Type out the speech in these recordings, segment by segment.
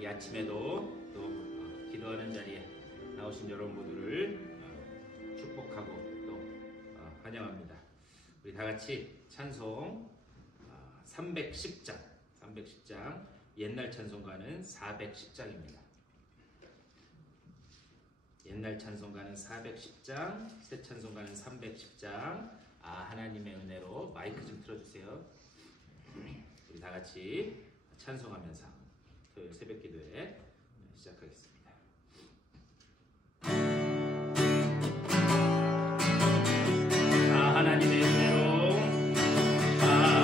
이 아침에도 또 기도하는 자리에 나오신 여러분 모두를 축복하고 또 환영합니다. 우리 다 같이 찬송 310장 옛날 찬송가는 410장입니다. 옛날 찬송가는 410장, 새 찬송가는 310장. 하나님의 은혜로 마이크 좀 틀어주세요. 우리 다 같이 찬송하면서 토요일 새벽 기도회 시작하겠습니다. 하나님의 은혜로 나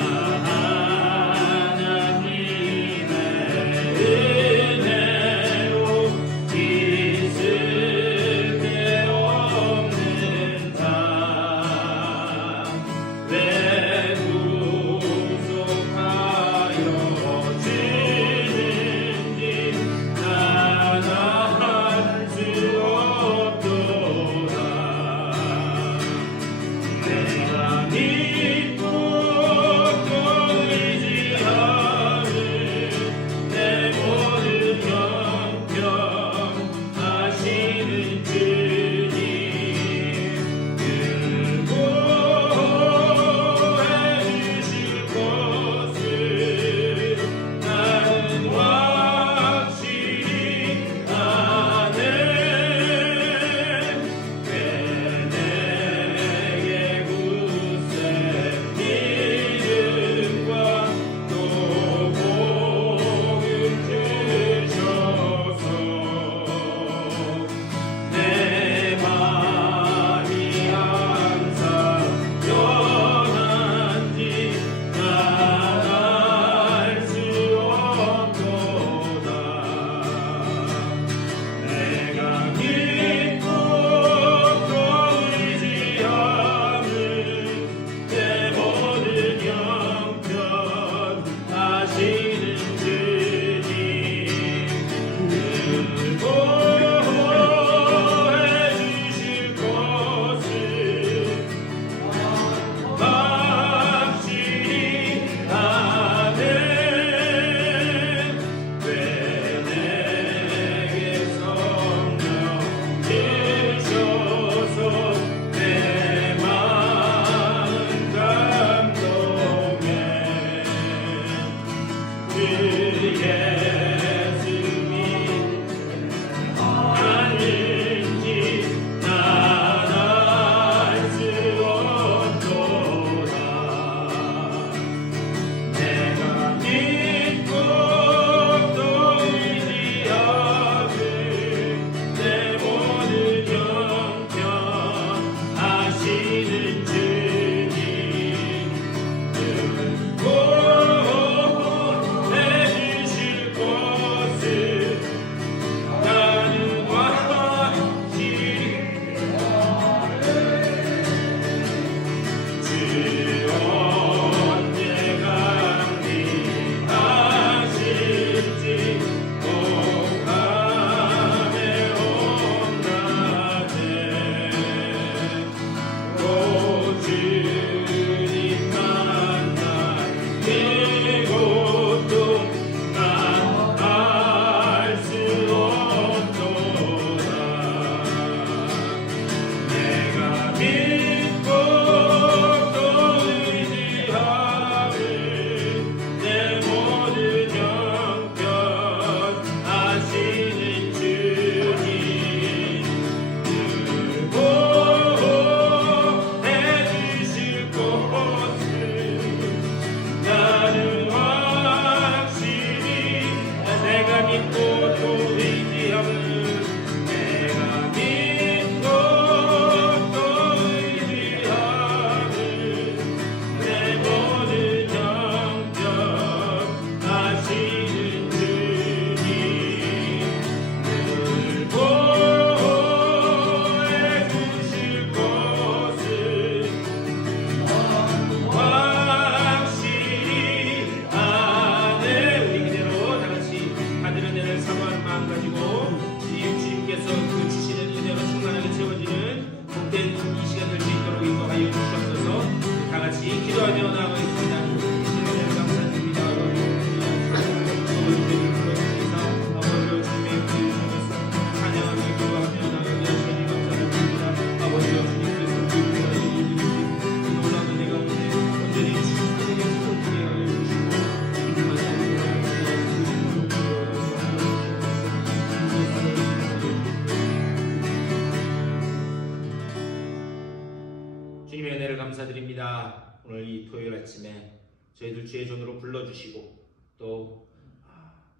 오늘 이 토요일 아침에 저희들 주의 존으로 불러주시고 또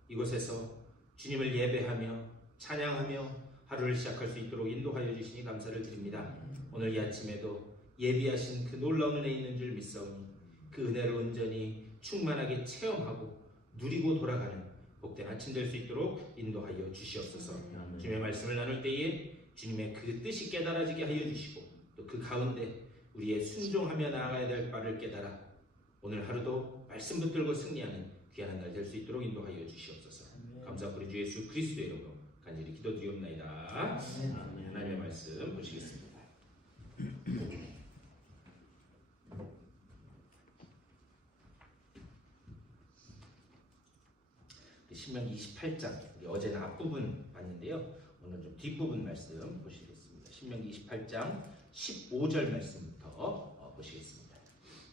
이곳에서 주님을 예배하며 찬양하며 하루를 시작할 수 있도록 인도하여 주시니 감사를 드립니다. 오늘 이 아침에도 예비하신 그 놀라운 은혜 있는 줄 믿사오니 그 은혜를 온전히 충만하게 체험하고 누리고 돌아가는 복된 아침 될 수 있도록 인도하여 주시옵소서. 주님의 말씀을 나눌 때에 주님의 그 뜻이 깨달아지게 하여 주시고 또 그 가운데 우리의 순종하며 나아가야 될 바를 깨달아 오늘 하루도 말씀 붙들고 승리하는 귀한 날 될 수 있도록 인도하여 주시옵소서. 감사하고 우리 주 예수 그리스도의 이름으로 간절히 기도드리옵나이다. 하나님의 말씀 보시겠습니다. 신명기 28장 어제는 앞부분 봤는데요. 오늘 좀 뒷부분 말씀 보시겠습니다. 신명기 28장 15절 말씀부터 보시겠습니다.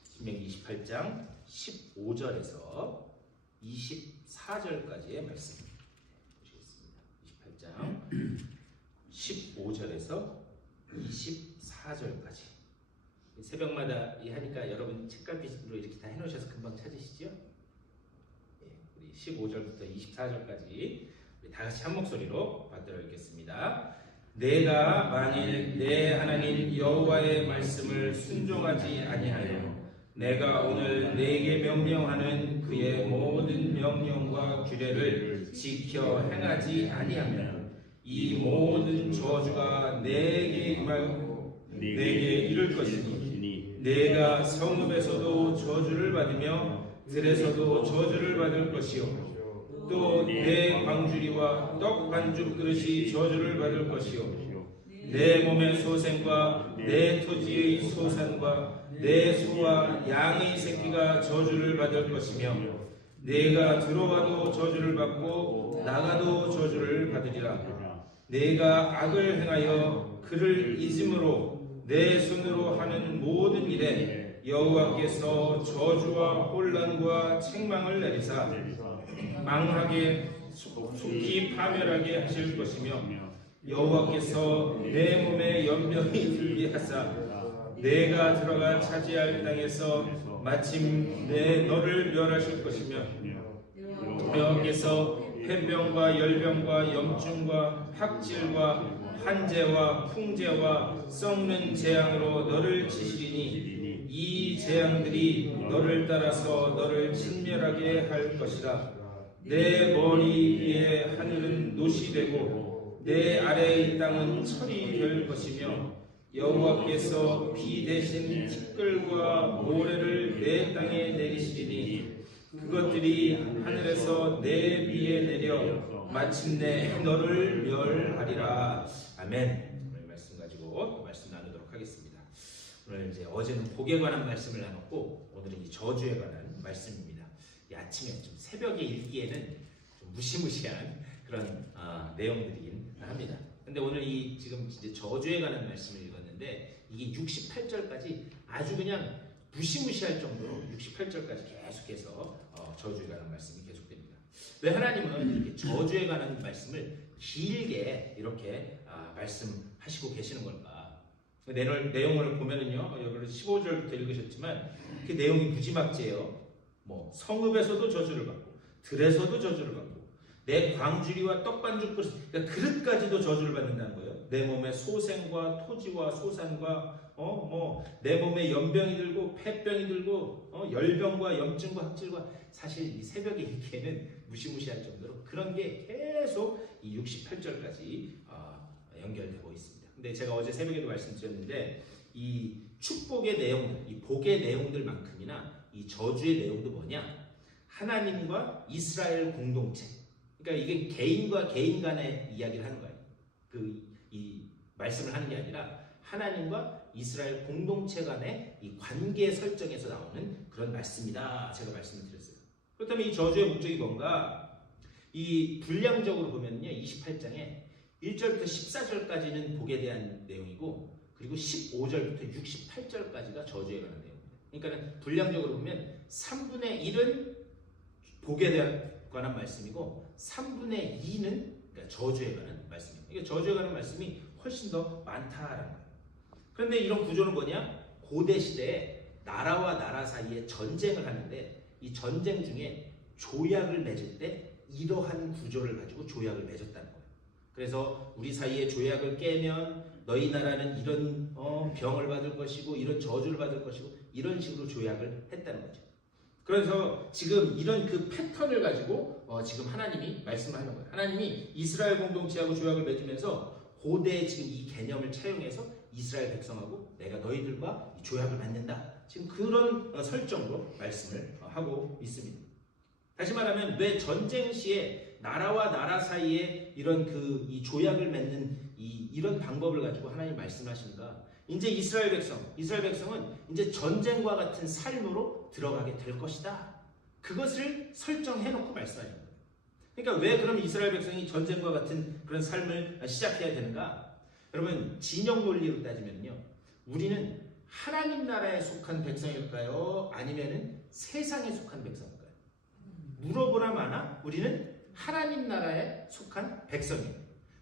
신명기 28장 15절에서 24절까지의 말씀 보시겠습니다. 28장 15절에서 24절까지 새벽마다 하니까 여러분 책갈피로 이렇게 다 해놓으셔서 금방 찾으시죠? 15절부터 24절까지 다 같이 한 목소리로 받들어 읽겠습니다. 내가 만일 내 하나님 여호와의 말씀을 순종하지 아니하여 내가 오늘 내게 명령하는 그의 모든 명령과 규례를 지켜 행하지 아니하면 이 모든 저주가 내게 임하고 내게 이를 것이니 내가 성읍에서도 저주를 받으며 들에서도 저주를 받을 것이요 또 내 광주리와 떡 반죽 그릇이 저주를 받을 것이요 내 몸의 소생과 내 토지의 소산과 내 소와 양의 새끼가 저주를 받을 것이며 내가 들어와도 저주를 받고 나가도 저주를 받으리라. 내가 악을 행하여 그를 잊음으로 내 손으로 하는 모든 일에 여호와께서 저주와 혼란과 책망을 내리사 망하게 속히 파멸하게 하실 것이며 여호와께서 내 몸에 연병이 들게 하사 내가 들어가 차지할 땅에서 마침 너를 멸하실 것이며 여호와께서 해병과 열병과 염증과 학질과 환재와 풍재와 썩는 재앙으로 너를 치시리니 이 재앙들이 너를 따라서 너를 진멸하게 할 것이라. 내 머리 위에 하늘은 노시 되고 내 아래의 땅은 철이 될 것이며 여호와께서 비 대신 티끌과 모래를 내 땅에 내리시리니 그것들이 하늘에서 내 위에 내려 마침내 너를 멸하리라. 아멘. 오늘 말씀 가지고 말씀 나누도록 하겠습니다. 오늘 이제 어제는 복에 관한 말씀을 나눴고 오늘은 이 저주에 관한 말씀입니다. 이 아침에 좀 새벽에 읽기에는 좀 무시무시한 그런 내용들이긴 합니다. 근데 오늘 이 지금 이제 저주에 관한 말씀을 읽었는데 이게 68절까지 아주 그냥 무시무시할 정도로 68절까지 계속해서 저주에 관한 말씀이 계속됩니다. 왜 하나님은 이렇게 저주에 관한 말씀을 길게 이렇게 말씀하시고 계시는 걸까? 내용을 보면은요, 여러분 15절부터 읽으셨지만 그 내용이 무지막지해요. 뭐 성읍에서도 저주를 받고 들에서도 저주를 받고 내 광주리와 떡반죽 그릇, 그러니까 그릇까지도 저주를 받는다는 거예요. 내 몸에 소생과 토지와 소산과 내 몸에 연병이 들고 폐병이 들고 열병과 염증과 학질과 사실 이 새벽에 읽기에는 무시무시할 정도로 그런 게 계속 이 68절까지 연결되고 있습니다. 근데 제가 어제 새벽에도 말씀드렸는데 이 축복의 내용들, 이 복의 내용들만큼이나 이 저주의 내용도 뭐냐? 하나님과 이스라엘 공동체. 그러니까 이게 개인과 개인 간의 이야기를 하는 거예요. 이 말씀을 하는 게 아니라 하나님과 이스라엘 공동체 간의 이 관계 설정에서 나오는 그런 말씀이다. 제가 말씀을 드렸어요. 그렇다면 이 저주의 목적이 뭔가? 이 분량적으로 보면요, 28장에 1절부터 14절까지는 복에 대한 내용이고 그리고 15절부터 68절까지가 저주에 관한 내용입니다. 그러니까 분량적으로 보면 3분의 1은 복에 관한 말씀이고 3분의 2는 그러니까 저주에 관한 말씀입니다. 그러니까 저주에 관한 말씀이 훨씬 더 많다라는 거예요. 그런데 이런 구조는 뭐냐? 고대 시대에 나라와 나라 사이에 전쟁을 하는데 이 전쟁 중에 조약을 맺을 때 이러한 구조를 가지고 조약을 맺었다는 거예요. 그래서 우리 사이에 조약을 깨면 너희 나라는 이런 병을 받을 것이고 이런 저주를 받을 것이고 이런 식으로 조약을 했다는 거죠. 그래서 지금 이런 그 패턴을 가지고 지금 하나님이 말씀하는 거예요. 하나님이 이스라엘 공동체하고 조약을 맺으면서 고대의 지금 이 개념을 차용해서 이스라엘 백성하고 내가 너희들과 조약을 맺는다. 지금 그런 설정으로 말씀을 하고 있습니다. 다시 말하면 왜 전쟁 시에 나라와 나라 사이에 이런 이 조약을 맺는 이런 방법을 가지고 하나님 말씀하시는가? 이제 이스라엘 백성은 이제 전쟁과 같은 삶으로 들어가게 될 것이다. 그것을 설정해놓고 말씀하시는 거예요. 그러니까 왜 그럼 이스라엘 백성이 전쟁과 같은 그런 삶을 시작해야 되는가? 여러분 진영 논리로 따지면요, 우리는 하나님 나라에 속한 백성일까요? 아니면은 세상에 속한 백성일까요? 물어보나 마나 우리는 하나님 나라에 속한 백성이에요.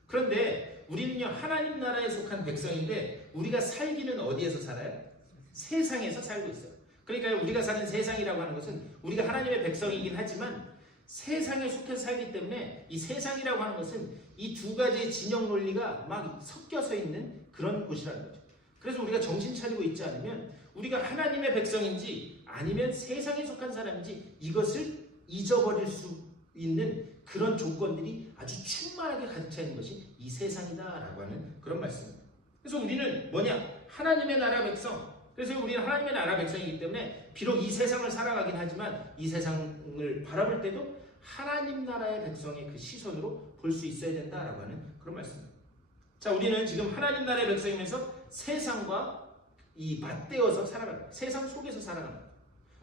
그런데 우리는요 하나님 나라에 속한 백성인데 우리가 살기는 어디에서 살아요? 세상에서 살고 있어요. 그러니까 우리가 사는 세상이라고 하는 것은 우리가 하나님의 백성이긴 하지만 세상에 속해서 살기 때문에 이 세상이라고 하는 것은 이 두 가지의 진영 논리가 막 섞여서 있는 그런 곳이라는 거죠. 그래서 우리가 정신 차리고 있지 않으면 우리가 하나님의 백성인지 아니면 세상에 속한 사람인지 이것을 잊어버릴 수 있는 그런 조건들이 아주 충만하게 가득 차 있는 것이 이 세상이다라고 하는 그런 말씀입니다. 그래서 우리는 뭐냐? 하나님의 나라 백성. 그래서 우리는 하나님의 나라 백성이기 때문에 비록 이 세상을 살아가긴 하지만 이 세상을 바라볼 때도 하나님 나라의 백성의 그 시선으로 볼 수 있어야 된다라고 하는 그런 말씀입니다. 자, 우리는 지금 하나님 나라의 백성이면서 세상과 이 맞대어서 살아갑니다. 세상 속에서 살아갑니다.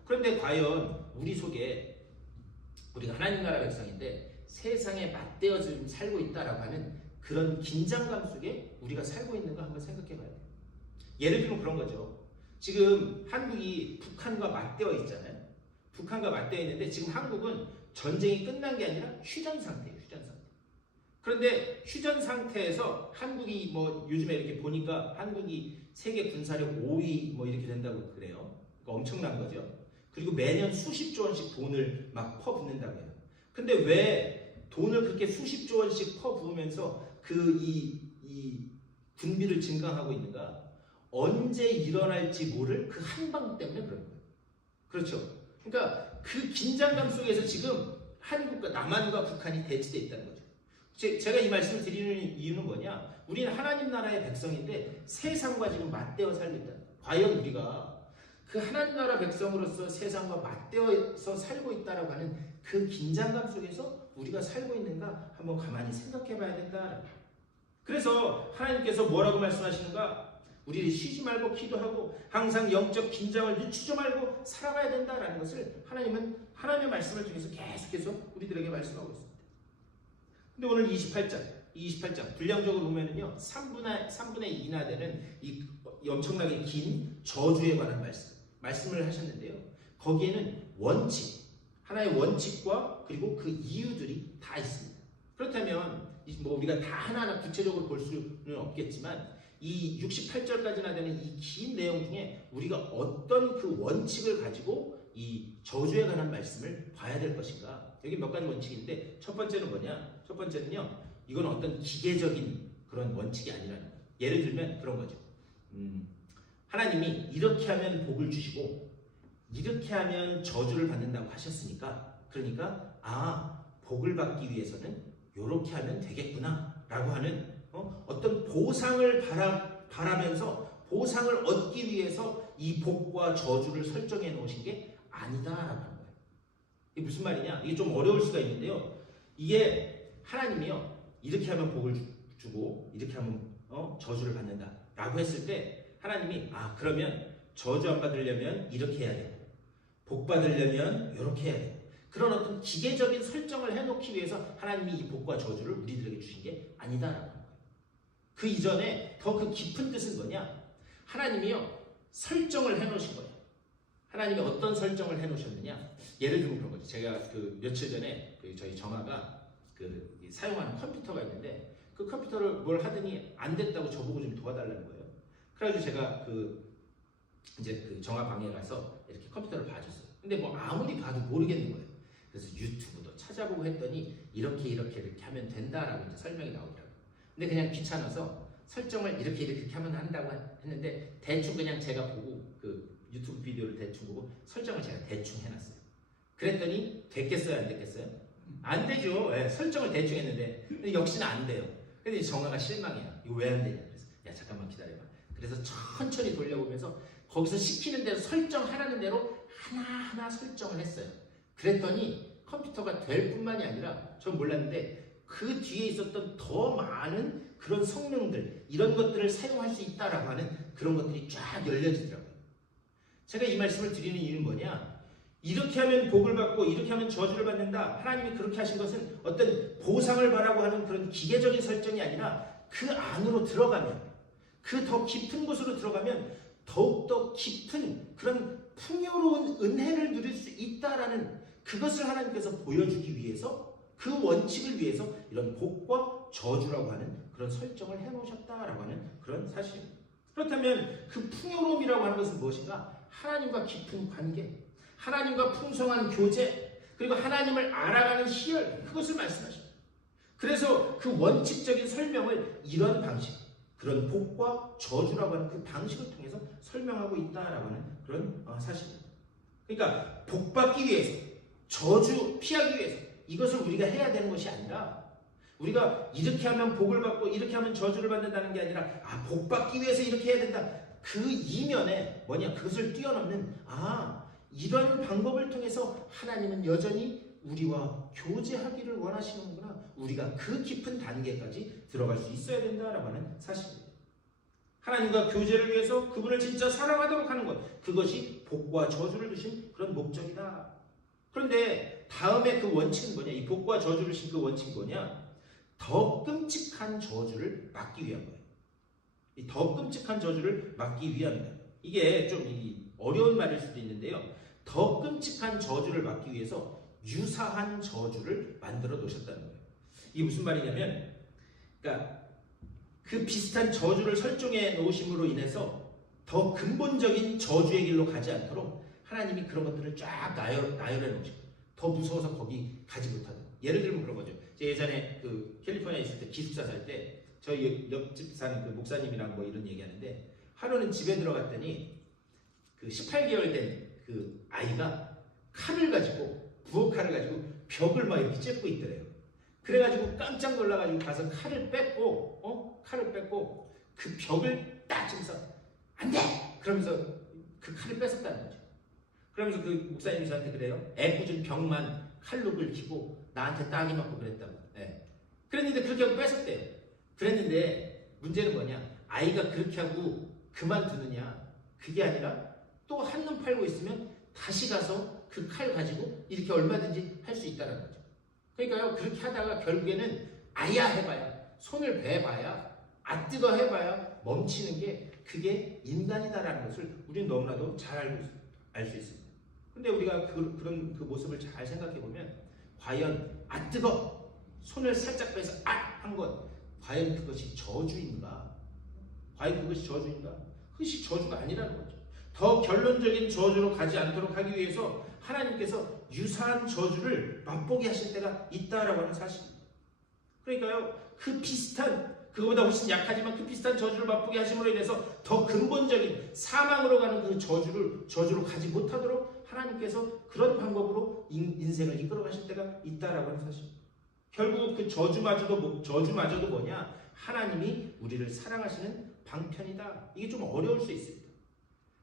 그런데 과연 우리 속에 우리가 하나님 나라 백성인데 세상에 맞대어 지금 살고 있다라고 하는 그런 긴장감 속에 우리가 살고 있는가 한번 생각해 봐야 돼요. 예를 들면 그런 거죠. 지금 한국이 북한과 맞대어 있잖아요. 북한과 맞대어 있는데 지금 한국은 전쟁이 끝난 게 아니라 휴전 상태예요. 휴전 상태. 그런데 휴전 상태에서 한국이 요즘에 이렇게 보니까 한국이 세계 군사력 5위 이렇게 된다고 그래요. 그러니까 엄청난 거죠. 그리고 매년 수십조 원씩 돈을 막 퍼붓는다고 해요. 근데 왜 돈을 그렇게 수십조 원씩 퍼부으면서 이 군비를 증강하고 있는가? 언제 일어날지 모를 그 한방 때문에 그런 거예요. 그렇죠? 그러니까 그 긴장감 속에서 지금 한국과 남한과 북한이 대치되어 있다는 거죠. 제가 이 말씀을 드리는 이유는 뭐냐? 우리는 하나님 나라의 백성인데 세상과 지금 맞대어 살고 있다. 과연 우리가 그 하나님 나라 백성으로서 세상과 맞대어서 살고 있다라고 하는 그 긴장감 속에서 우리가 살고 있는가 한번 가만히 생각해 봐야 된다. 그래서 하나님께서 뭐라고 말씀하시는가? 우리 쉬지 말고 기도하고 항상 영적 긴장을 늦추지 말고 살아가야 된다라는 것을 하나님은 하나님의 말씀을 통해서 계속해서 우리들에게 말씀하고 있습니다. 근데 오늘 28장 분량적으로 보면은요 3분의 2나 되는 이 엄청나게 긴 저주에 관한 말씀을 하셨는데요. 거기에는 하나의 원칙과 그리고 그 이유들이 다 있습니다. 그렇다면 우리가 다 하나하나 구체적으로 볼 수는 없겠지만 이 68절까지나 되는 이 긴 내용 중에 우리가 어떤 그 원칙을 가지고 이 저주에 관한 말씀을 봐야 될 것인가? 여기 몇 가지 원칙인데 첫 번째는 뭐냐? 첫 번째는요. 이건 어떤 기계적인 그런 원칙이 아니라는 거예요. 예를 들면 그런 거죠. 하나님이 이렇게 하면 복을 주시고 이렇게 하면 저주를 받는다고 하셨으니까 그러니까 복을 받기 위해서는 이렇게 하면 되겠구나 라고 하는 어떤 보상을 바라면서 보상을 얻기 위해서 이 복과 저주를 설정해 놓으신 게 아니다라고 하는 거예요. 이게 무슨 말이냐? 이게 좀 어려울 수가 있는데요. 이게 하나님이요 이렇게 하면 복을 주고 이렇게 하면 저주를 받는다 라고 했을 때 하나님이 그러면 저주 안 받으려면 이렇게 해야 돼. 복 받으려면 이렇게 해야 돼. 그런 어떤 기계적인 설정을 해놓기 위해서 하나님이 이 복과 저주를 우리들에게 주신 게 아니다라고 하는 거예요. 그 이전에 더 그 깊은 뜻은 뭐냐? 하나님이요 설정을 해놓으신 거예요. 하나님이 어떤 설정을 해놓으셨느냐? 예를 들면 그런 거죠. 제가 며칠 전에 저희 정아가 사용하는 컴퓨터가 있는데 그 컴퓨터를 뭘 하더니 안 됐다고 저보고 좀 도와달라는 거예요. 그래가지고 제가 이제 그 정화방에 가서 이렇게 컴퓨터를 봐줬어요. 근데 뭐 아무리 봐도 모르겠는 거예요. 그래서 유튜브도 찾아보고 했더니 이렇게 하면 된다라고 이제 설명이 나오더라고요. 근데 그냥 귀찮아서 설정을 이렇게 하면 한다고 했는데 대충 그냥 제가 보고 그 유튜브 비디오를 대충 보고 설정을 제가 대충 해놨어요. 그랬더니 됐겠어요, 안 됐겠어요? 안 되죠. 네, 설정을 대충 했는데 근데 역시나 안 돼요. 근데 정화가 실망이야. 이거 왜 안 되냐? 그래서 야 잠깐만 기다려봐. 그래서 천천히 돌려보면서 거기서 시키는 대로 설정하라는 대로 하나하나 설정을 했어요. 그랬더니 컴퓨터가 될 뿐만이 아니라 전 몰랐는데 그 뒤에 있었던 더 많은 그런 성능들 이런 것들을 사용할 수 있다라고 하는 그런 것들이 쫙 열려지더라고요. 제가 이 말씀을 드리는 이유는 뭐냐? 이렇게 하면 복을 받고 이렇게 하면 저주를 받는다. 하나님이 그렇게 하신 것은 어떤 보상을 바라고 하는 그런 기계적인 설정이 아니라 그 안으로 들어가면 그 더 깊은 곳으로 들어가면 더욱더 깊은 그런 풍요로운 은혜를 누릴 수 있다라는 그것을 하나님께서 보여주기 위해서 그 원칙을 위해서 이런 복과 저주라고 하는 그런 설정을 해놓으셨다라고 하는 그런 사실입니다. 그렇다면 그 풍요로움이라고 하는 것은 무엇인가? 하나님과 깊은 관계, 하나님과 풍성한 교제, 그리고 하나님을 알아가는 희열, 그것을 말씀하십니다. 그래서 그 원칙적인 설명을 이런 방식, 그런 복과 저주라고 하는 그 방식을 통해서 설명하고 있다라고 하는 그런 사실입니다. 그러니까 복받기 위해서, 저주 피하기 위해서 이것을 우리가 해야 되는 것이 아니라 우리가 이렇게 하면 복을 받고 이렇게 하면 저주를 받는다는 게 아니라 복받기 위해서 이렇게 해야 된다. 그 이면에 뭐냐? 그것을 뛰어넘는 이런 방법을 통해서 하나님은 여전히 우리와 교제하기를 원하시는구나. 우리가 그 깊은 단계까지 들어갈 수 있어야 된다라고 하는 사실입니다. 하나님과 교제를 위해서 그분을 진짜 사랑하도록 하는 것, 그것이 복과 저주를 주신 그런 목적이다. 그런데 다음에 그 원칙은 뭐냐? 이 복과 저주를 주신 그 원칙이 뭐냐? 더 끔찍한 저주를 막기 위한 거예요. 이 더 끔찍한 저주를 막기 위한 거예요. 이게 좀 어려운 말일 수도 있는데요. 더 끔찍한 저주를 막기 위해서 유사한 저주를 만들어 놓으셨다는 거예요. 이게 무슨 말이냐면, 그러니까 그 비슷한 저주를 설정해 놓으심으로 인해서 더 근본적인 저주의 길로 가지 않도록 하나님이 그런 것들을 쫙 나열해 놓으시고 더 무서워서 거기 가지 못하도록. 예를 들면 그런 거죠. 제가 예전에 그 캘리포니아에 있을 때 기숙사 살 때 저희 옆집 사는 그 목사님이랑 뭐 이런 얘기하는데 하루는 집에 들어갔더니 그 18개월 된 그 아이가 칼을 가지고 부엌칼을 가지고 벽을 막 이렇게 째고 있더래요. 그래가지고 깜짝 놀라가지고 가서 칼을 뺏고 그 벽을 딱 치면서 안 돼! 그러면서 그 칼을 뺏었다는 거죠. 그러면서 그 목사님이 저한테 그래요. 애꿎은 벽만 칼로 긁히고 나한테 따기 맞고 그랬다고. 네. 그랬는데 그렇게 하고 뺏었대요. 그랬는데 문제는 뭐냐? 아이가 그렇게 하고 그만두느냐? 그게 아니라 또 한눈 팔고 있으면 다시 가서 그 칼 가지고 이렇게 얼마든지 할 수 있다는 거죠. 그러니까요, 그렇게 하다가 결국에는 아야 해봐야, 손을 베봐야, 뜨거 해봐야 멈추는 게 그게 인간이다라는 것을 우리는 너무나도 잘 알 수 있습니다. 근데 우리가 그런 그 모습을 잘 생각해 보면 과연 뜨거! 손을 살짝 빼서 한 것, 과연 그것이 저주인가? 과연 그것이 저주인가? 그것이 저주가 아니라는 거죠. 더 결론적인 저주로 가지 않도록 하기 위해서 하나님께서 유사한 저주를 맛보게 하실 때가 있다라고 하는 사실입니다. 그러니까요, 그 비슷한, 그거보다 훨씬 약하지만 그 비슷한 저주를 맛보게 하심으로 인해서 더 근본적인 사망으로 가는 그 저주로 가지 못하도록 하나님께서 그런 방법으로 인생을 이끌어 가실 때가 있다라고 하는 사실입니다. 결국 그 저주마저도 뭐냐? 하나님이 우리를 사랑하시는 방편이다. 이게 좀 어려울 수 있습니다.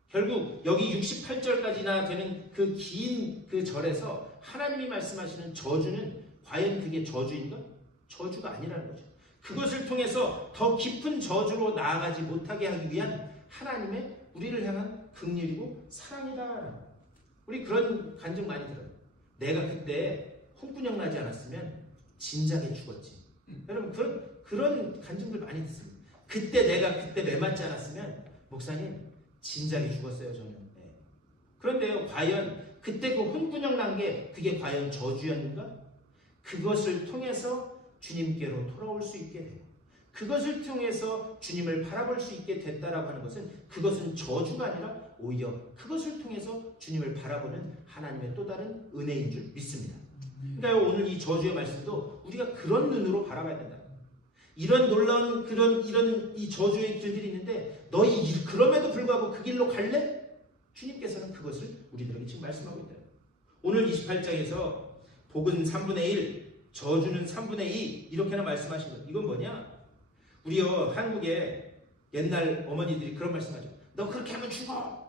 결국 여기 68절까지나 되는 그 긴 그 절에서 하나님이 말씀하시는 저주는 과연 그게 저주인가? 저주가 아니라는 거죠. 그것을 통해서 더 깊은 저주로 나아가지 못하게 하기 위한 하나님의 우리를 향한 긍휼이고 사랑이다. 우리 그런 간증 많이 들어요. 내가 그때 홍군형 나지 않았으면 진작에 죽었지. 여러분 그런 간증들 많이 듣습니다. 내가 그때 매 맞지 않았으면 목사님 진작에 죽었어요 저는. 네. 그런데요, 과연 그때 그 홍군형 난 게 그게 과연 저주였는가? 그것을 통해서 주님께로 돌아올 수 있게 되고 그것을 통해서 주님을 바라볼 수 있게 됐다라고 하는 것은 그것은 저주가 아니라 오히려 그것을 통해서 주님을 바라보는 하나님의 또 다른 은혜인 줄 믿습니다. 그러니까 오늘 이 저주의 말씀도 우리가 그런 눈으로 바라봐야 된다. 이런 놀라운 이런 이 저주의 길들이 있는데 너희 그럼에도 불구하고 그 길로 갈래? 주님께서는 그것을 우리들에게 지금 말씀하고 있다. 오늘 28장에서 복은 3분의 1, 저주는 3분의 2 이렇게나 말씀하신 것. 이건 뭐냐? 우리요 한국에 옛날 어머니들이 그런 말씀하죠. 너 그렇게 하면 죽어.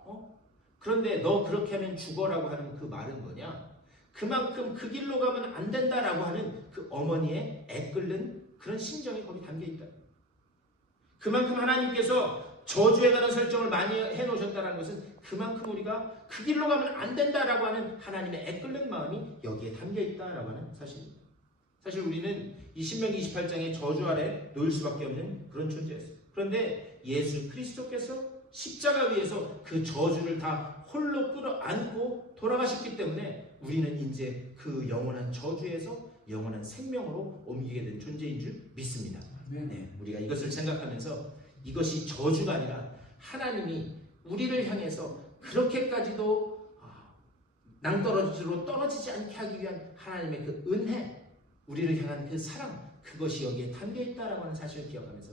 그런데 너 그렇게 하면 죽어라고 하는 그 말은 뭐냐? 그만큼 그 길로 가면 안 된다라고 하는 그 어머니의 애끓는 그런 심정이 거기 담겨 있다. 그만큼 하나님께서 저주에 관한 설정을 많이 해놓으셨다는 것은 그만큼 우리가 그 길로 가면 안 된다라고 하는 하나님의 애끓는 마음이 여기에 담겨 있다라고 하는 사실입니다. 사실 우리는 이 신명기 28장의 저주 아래 놓일 수밖에 없는 그런 존재였어요. 그런데 예수 그리스도께서 십자가 위에서 그 저주를 다 홀로 끌어안고 돌아가셨기 때문에 우리는 이제 그 영원한 저주에서 영원한 생명으로 옮기게 된 존재인 줄 믿습니다. 네, 우리가 이것을 생각하면서 이것이 저주가 아니라 하나님이 우리를 향해서 그렇게까지도 낭떠러지로 떨어지지 않게 하기 위한 하나님의 그 은혜, 우리를 향한 그 사랑, 그것이 여기에 담겨 있다라고 하는 사실을 기억하면서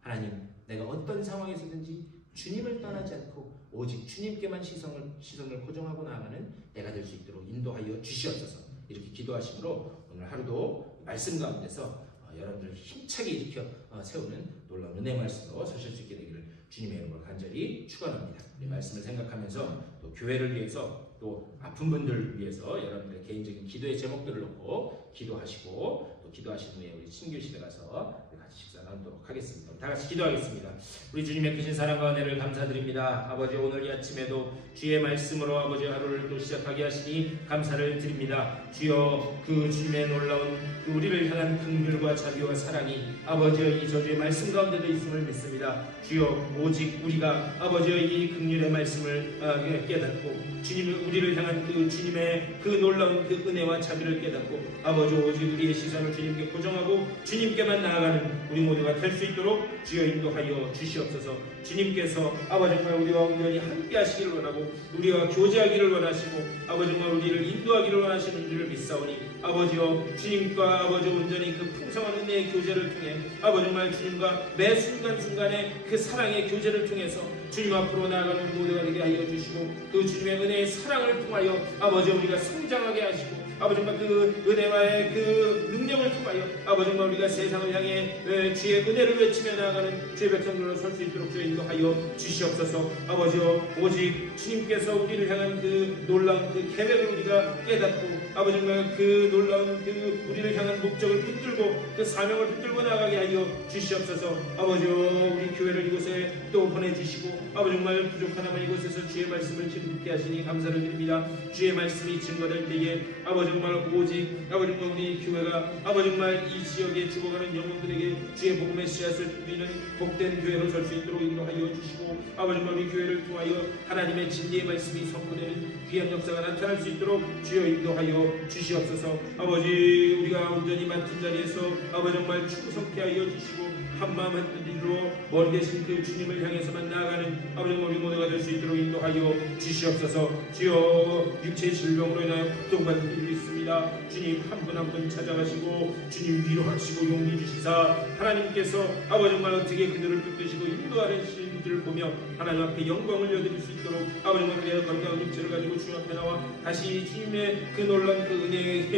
하나님, 내가 어떤 상황에서든지 주님을 떠나지 않고 오직 주님께만 시선을 고정하고 나아가는 내가 될 수 있도록 인도하여 주시옵소서. 이렇게 기도하심으로 오늘 하루도 말씀 가운데서 여러분들을 힘차게 일으켜 세우는 놀라운 은혜 말씀으로 서실 수 있게 되기를 주님의 이름으로 간절히 축원합니다. 이 말씀을 생각하면서 또 교회를 위해서 또 아픈 분들을 위해서 여러분들의 개인적인 기도의 제목들을 놓고 기도하시고 또 기도하신 후에 우리 친교실에 가서 같이 식사 나누도록 하겠습니다. 다 같이 기도하겠습니다. 우리 주님의 크신 사랑과 은혜를 감사드립니다. 아버지, 오늘 이 아침에도 주의 말씀으로 아버지 하루를 또 시작하게 하시니 감사를 드립니다. 주여, 그 주님의 놀라운 그 우리를 향한 긍휼과 자비와 사랑이 아버지의 이 저주의 말씀 가운데도 있음을 믿습니다. 주여, 오직 우리가 아버지의 이 긍휼의 말씀을 깨닫고 주님을 우리를 향한 그 주님의 그 놀라운 그 은혜와 자비를 깨닫고 아버지 오직 우리의 시선을 주님께 고정하고 주님께만 나아가는 우리 모두가 될 수 있도록 주여 인도하여 주시옵소서. 주님께서 아버지 정말 우리와 온전히 함께 하시기를 원하고 우리와 교제하기를 원하시고 아버지 정말 우리를 인도하기를 원하시는 줄을 믿사오니 아버지여, 주님과 아버지 온전히 그 풍성한 은혜의 교제를 통해 아버지 정말 주님과 매 순간순간의 그 사랑의 교제를 통해서 주님 앞으로 나아가는 우리 모두가 되게 하여 주시고 그 주님의 은혜의 사랑을 통하여 아버지 우리가 성장하게 하시고 아버지 정말 그 은혜와의 그 능력을 통하여 아버지 정말 우리가 세상을 향해 주의 은혜를 외치며 나아가는 주의 백성들로 설 수 있도록 주의 인도하여 주시옵소서. 아버지여, 오직 주님께서 우리를 향한 그 놀라운 그 계획을 우리가 깨닫고 아버지 정말 그 놀라운 그 우리를 향한 목적을 붙들고 그 사명을 붙들고 나아가게 하여 주시옵소서. 아버지여, 우리 교회를 이곳에 또 보내주시고 아버지 정말 부족하나마 이곳에서 주의 말씀을 짓게 하시니 감사를 드립니다. 주의 말씀이 증거될 때에 아버지 정말 오직 아버지 정말 우리 교회가 아버지 정말 이 지역에 죽어가는 영혼들에게 주의 복음의 씨앗을 뿌리는 복된 교회로 설 수 있도록 인도하여 주시고 아버지 정말 우리 교회를 통하여 하나님의 진리의 말씀이 선포되는 귀한 역사가 나타날 수 있도록 주여 인도하여 주시옵소서. 아버지, 우리가 온전히 맡은 자리에서 아버지 정말 충성케 하여 주시고 한마음 한뜻으로 멀리 계신 그 주님을 향해서만 나아가는 아버지 우리 모두가 될 수 있도록 인도하여 주시옵소서. 주여, 육체의 질병으로 인하여 고통받는 일이 있습니다. 주님 한 분 한 분 찾아가시고 주님 위로하시고 용기 주시사 하나님께서 아버지 정말 어떻게 그들을 붙드시고 인도하는 신들을 보며 하나님 앞에 영광을 여드릴 수 있도록 아버지 정말 우리의 건강한 육체를 가지고 주님 앞에 나와 다시 주님의 그 놀라운 그 은혜의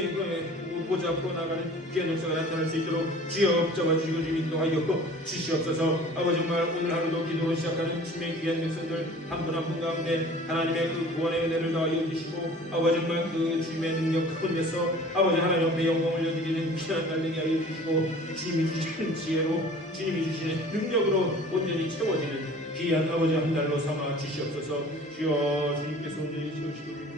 보좌 앞으로 나가는 귀한 역사가 나타날 수 있도록 주여 붙잡아 주시고 주님 인도하여 주시옵소서. 아버지 정말 오늘 하루도 기도로 시작하는 주님의 귀한 백성들 한 분 한 분 가운데 하나님의 그 구원의 은혜를 더하여 주시고 아버지 정말 그 주님의 능력 가운데서 아버지 하나님 앞에 영광을 여드리는 귀한 날 되게 하여 주시고 주님이 주시는 지혜로 주님이 주시는 능력으로 온전히 채워지는 귀한 아버지 한 달로 삼아 주시옵소서. 주여, 주님께서 온전히 채우시고